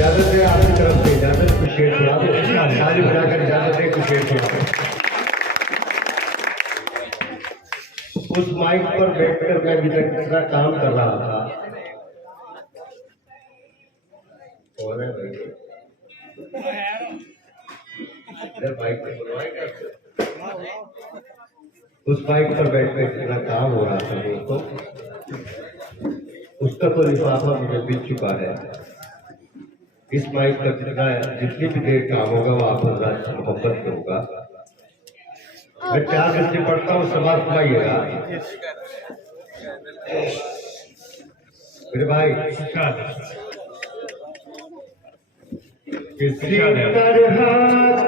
इजाजत है आपकी तरफ से, इजाजत कुछ शेर सुना दो, ताली बजाकर इजाजत है कुछ शेर सुना दो। उस माइक पर बैठकर मैं अभी तक दूसरा काम कर रहा था। कौन है भाई? इधर माइक पे बुलवाएगा। उस माइक पर बैठकर जितना काम हो रहा था दोस्तों, उसका तो लिफाफा मुझे मिल चुका है। इस माइक पर जितनी भी देर काम होगा वो आप हज़रात से मोहब्बत से होगा। मैं 4 बजे पढ़ता हूँ, समाज सुनाइएगा मेरे भाई। किसी तरह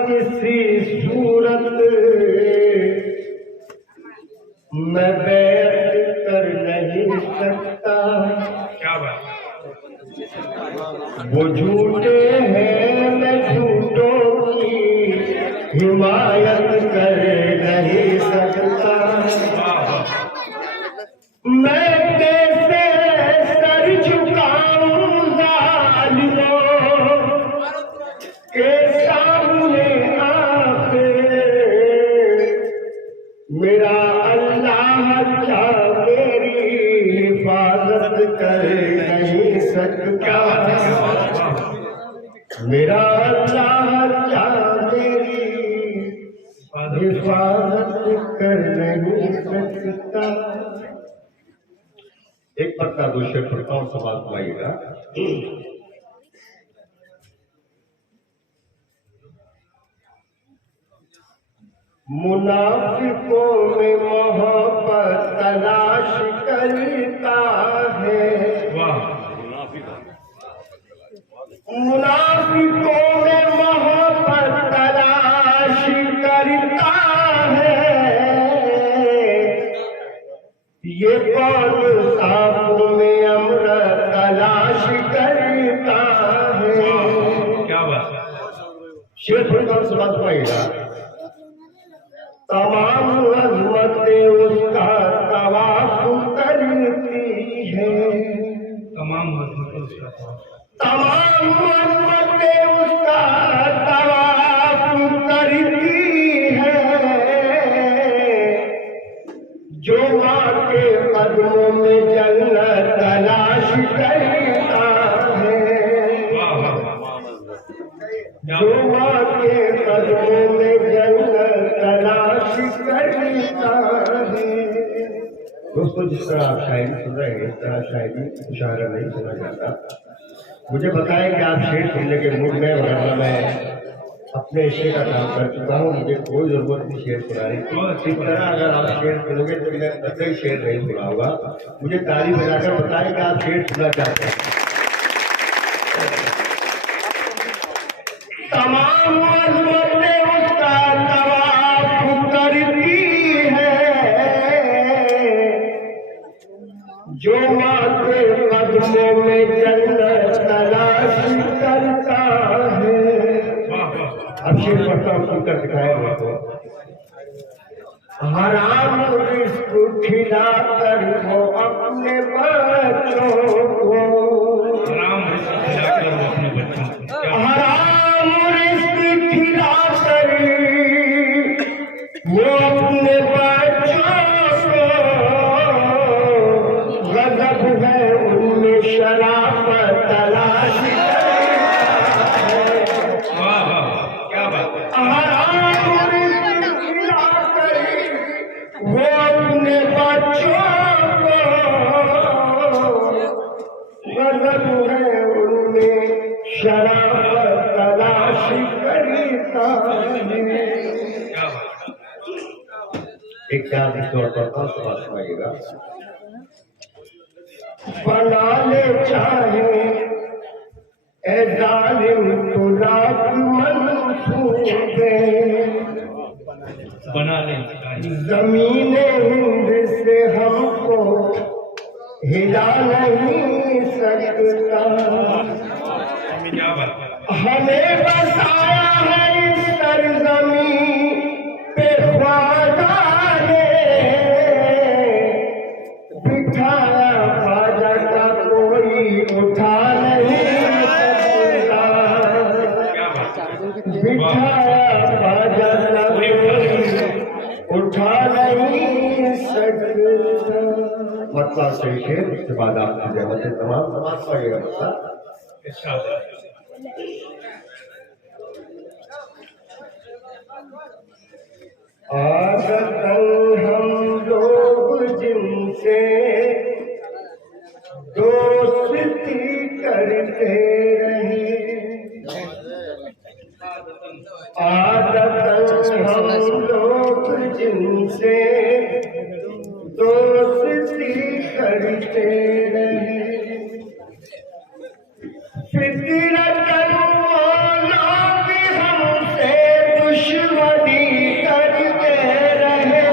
किसी सूरत मैं बैठ कर नहीं सकता, क्या बात। वो झूठे हैं मैं झूठों की हिमायत कर नहीं सकता। मैं कैसे सर झुकाऊं जालिमों के सामने आके, मेरा अल्लाह क्या मेरी हिफाजत कर नहीं सकता। मेरा अल्लाह क्या मेरी हिफाजत कर नहीं सकता। एक पत्ता दो शेर पढ़ता हूँ, समाज सुनाइएगा। मुनाफिकों में मोहब्बत तलाश करता है, मुनाफिकों में मोहब्बत तलाश करता है। ये कौन सांपों में अमृत तलाश करता है। क्या बात। शेर पढ़ता हूँ, समाज सुनाइएगा। तमाम अज़मतें उसका तवाफ करती है, तमाम अज़मतें उसका तवाफ करती है। जो माँ के कदमों में जन्नत तलाश करता है, जो माँ के कदमों में जन्नत तलाश करता है। दोस्तों, जिस तरह आप शायरी सुन रहे हैं, इस तरह शायरी मुशायरा नहीं सुना जाता। मुझे बताएं कि आप शेर सुनने के मूड में, वरना मैं अपने शेर का काम कर चुका हूँ, मुझे कोई जरूरत नहीं शेर सुनाने की। इस तरह अगर आप शेर सुनोगे तो मैं कतई शेर नहीं सुनाऊंगा। मुझे ताली बजाकर बताएं कि आप शेर सुनना चाहते हैं। तमाम अज़मतें उसका तवाफ करती है, जो माँ के कदमों में जन्नत तलाश करता है। अब शेर पढ़ता हूँ, सुनकर दिखाया मुझको। हराम रिस्क खिलाकर वो अपने बच्चों को, हराम रिस्क खिलाकर वो अपने बच्चों को, हराम रिस्क खिलाकर वो अपने बच्चों को, गज़ब है उनमें शराफत तलाश करता है। क्या बात। हराम रिस्क खिलाकर वो अपने बच्चों को, गज़ब है उनमें शराफत तलाश करता है। एक चार तौर पर बात सुनाइएगा। बना ले चाहे ए जालिम तो लाख मंसूबे, बना ले ज़मीने हिंद से हमको हिला नहीं सकता। क्या बात। हमें बसाया है इस सरज़मीं पे ख्वाजा ने, बिठाया ख्वाजा का कोई उठा नहीं सकता। बार से शेर, उसके बाद आपकी जगह से तमाम समाज पाइएगा बच्चा। आजकल हम लोग जिनसे दोस्ती करते रहे, आजकल हम लोग जिनसे दोस्ती करते रहे, फितरतन वो लोग हमसे दुश्मनी करते रहे,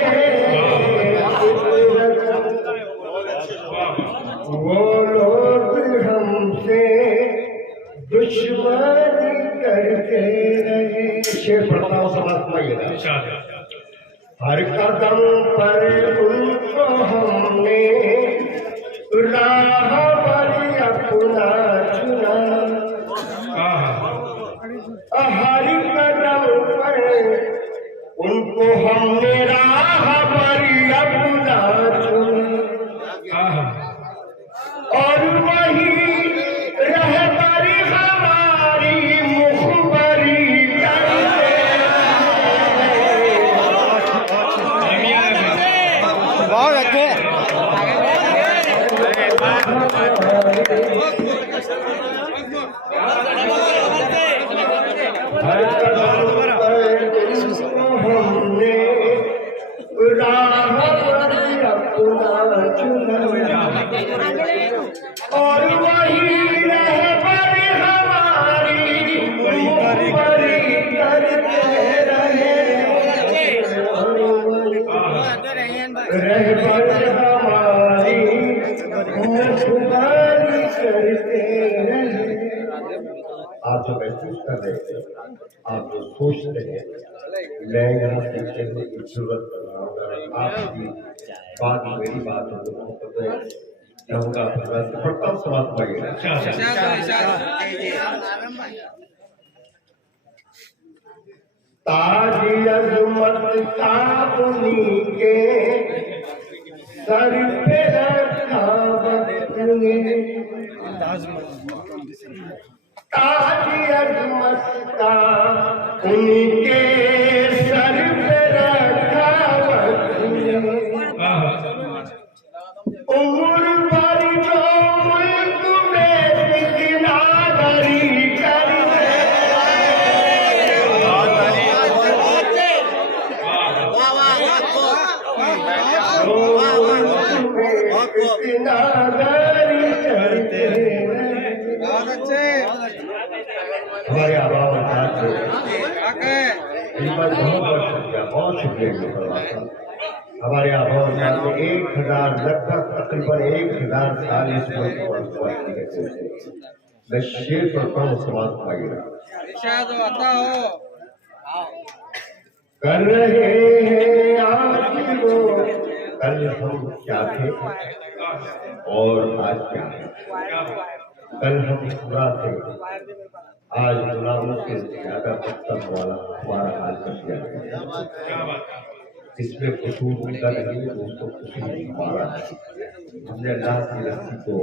वो लोग हमसे दुश्मनी करते रहे। शेर पढ़ता हूँ, समाज में हर कदम पर उनको हमने राह पर अपना चुना, हर कदम पर उनको हमने राह पर अपना चुना, और वही रहबर हमारी मुखबरी करते हर कदम पर हमने राह पर अपना चुना, और वही रहबर हमारी मुखबरी करते रहे, रहबर हमारी मुखबरी करते रहे। आप जो महसूस कर रहे थे, आप जो सोच रहे हैं, मैं यहाँ से कहने की जरूरत कर रहा हूँ, अगर आपकी बात मेरी बात हो तो मोहब्बत है, कहूँगा पढ़ता हूँ, समाज पाइएगा। ताज अज़मत का उन्हीं के सर पे रखा वक्त ने, ताज अज़मत का उन्हीं के सर पे रखा वक्त ने, उम्र भर जो मुल्क में फितनागरी करते, फितनागरी करते, हमारे आबा और बहुत शुक्रिया। हमारे आबा और 1000 लगभग तकरीबन 1000 साल इस मुल्क को बसवासी रहते थे। मैं शेर पढ़ता हूँ, समाज पाइएगा। कर रहे हैं आज वो, कल हम क्या थे और आज क्या है, कल हम खुदा थे, आज गुलामों से ज्यादा पत्थर वाला हमारा हाल कर दिया गया। इसमें कसूर उनका नहीं है दोस्तों, कसूर हमारा है। हमने अल्लाह की रस्सी को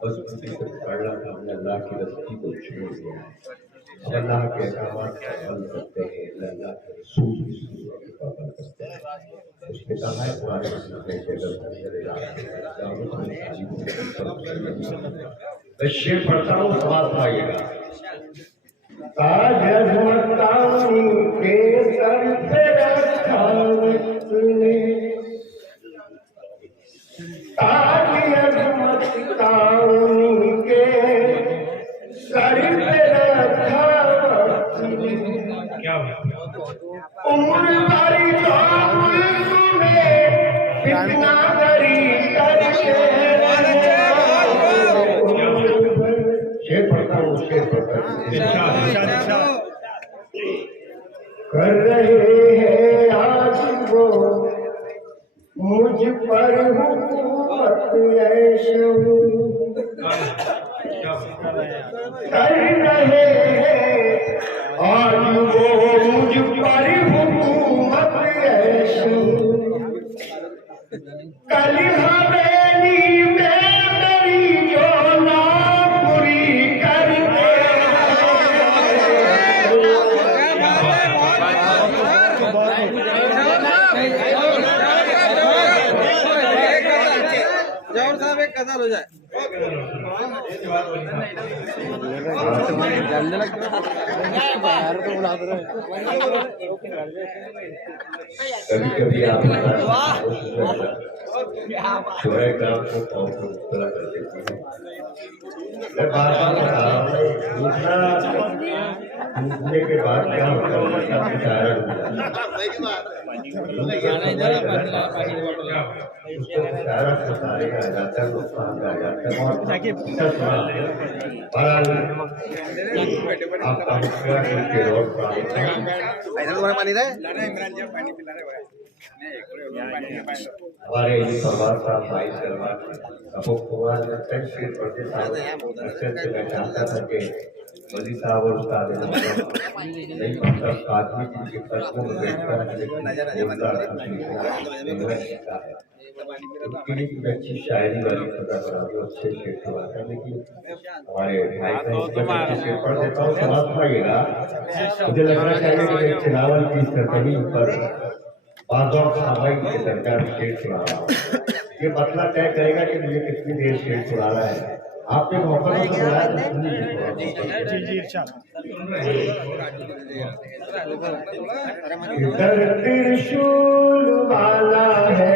मजबूती से पकड़ना था, हमने अल्लाह की रस्सी को छोड़ दिया है। हम अल्लाह के अहकामात का अमल करते हैं, अल्लाह के रसूल की पाबंदी करते हैं। उसने कहा है हमारे मैं शेर पढ़ता हूँ, समाज पाइएगा। ताज अज़मत के सर पे रखा वक्त ने, ताज अज़मत के सर पे रखा वक्त ने, उम्र भरी जो मुल्क में फितनागरी करते रहे। शेर पढ़ता हूँ, शेर पढ़ता हूँ। कर रहे हैं आज वो मुझ पर हुकूमत ऐशो, कर रहे हैं आज वो मुझ पर हुकूमत ऐशो, कल हवेली चालू हो जाए कभी कभी आप छोरे काम को कौन को पूरा कर देती है। मैं बार बार बता रहा हूँ दूसरे के बाद क्या होता है सबसे सारा डूब जाता है। उसको सारा सतारेगा जाता है नुकसान का जाता है और आपका मुखिया के रोड पर पानी रहे हमारे संवाद साहब भाई शर्मा अशोक कुमार ने तहसील प्रदेश से मैं चाहता था कि मोदी साहब और उसका नहीं मतलब आदमी जिनके प्रश्नों में बैठकर अच्छी शायरी वाली पता बना दो अच्छे शेर सुनाता है लेकिन हमारे भाई बहन शेर पढ़ देता हूँ समाज पाइएगा। मुझे लगना चाहिए कि एक चुनावल की सरकमी पर बाज़ों सामाजिक के दरकार शेर सुना रहा हूँ। ये मतलब तय करेगा कि मुझे कितनी देर शेर सुनाना है। आपने मौका तो सुनाया तो सुनिए। इधर त्रिशूल वाला है